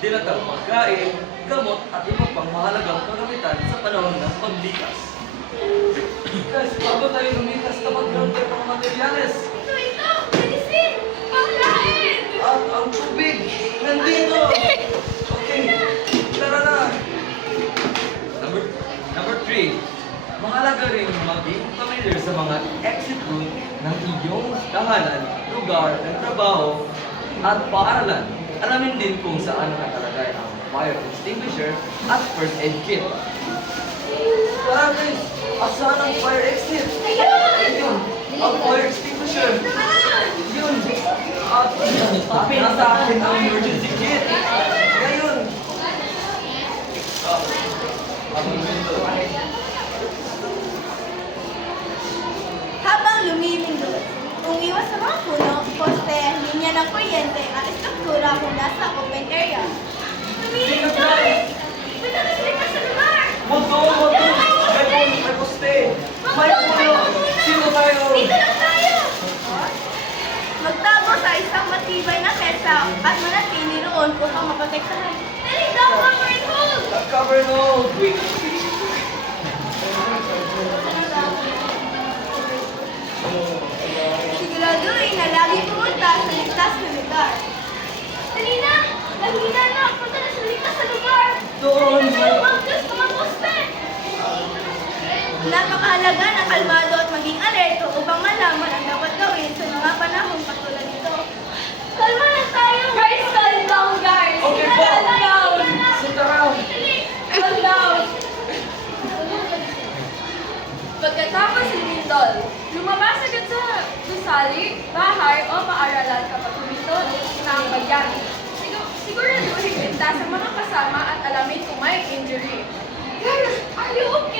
dilatang pagkain, gamot at iba pang mahalagang kagamitan sa panahon ng paglikas. Guys, bago tayo lumikas, kapag-ground tayo ng materyales. Ito! Medicine! Pagkain! At ang tubig, nandito! Okay, tara na! Number 3, mahalaga rin maging familiar sa mga exit route ng iyong tahanan, lugar ng trabaho, at paaralan. Alamin din kung saan nakalagay ang fire extinguisher at first aid kit. Tara guys, asan ang fire exit? Ayun! Ang fire extinguisher! Yun! At nasa akin ang emergency kit! Ngayon! Habang lumilindot, umiwas sa mga puno, poste, linya ng kuryente at estruktura mula sa open area. Lumilindot! Punta na sila sa lugar! Motor! May poste! May puno! Sino tayo? Dito lang tayo! Magtago sa isang matibay na kesa at manatili roon upang maprotektahan. Dali daw, cover and hold! Cover and hold! Siguraduhin na lagi pumunta sa ligtas na lugar. Dali na! Lagina na! Punta na sa ligtas sa lugar! Doon! Dali na tayo, Diyos, mga poste! Napakahalaga na kalmado at maging alerto upang malaman ang dapat gawin sa mga panahong katulad nito. Kalma na tayo! Guys, calm down, guys! Okay po! So tara! Calm down! Pagkatapos lumindol, lumabas agad sa gusali, bahay o paaralan kapag humito na ang bayani. Siguraduhin ligtas ang mga kasama at alamin kung may injury. Girls, are you okay?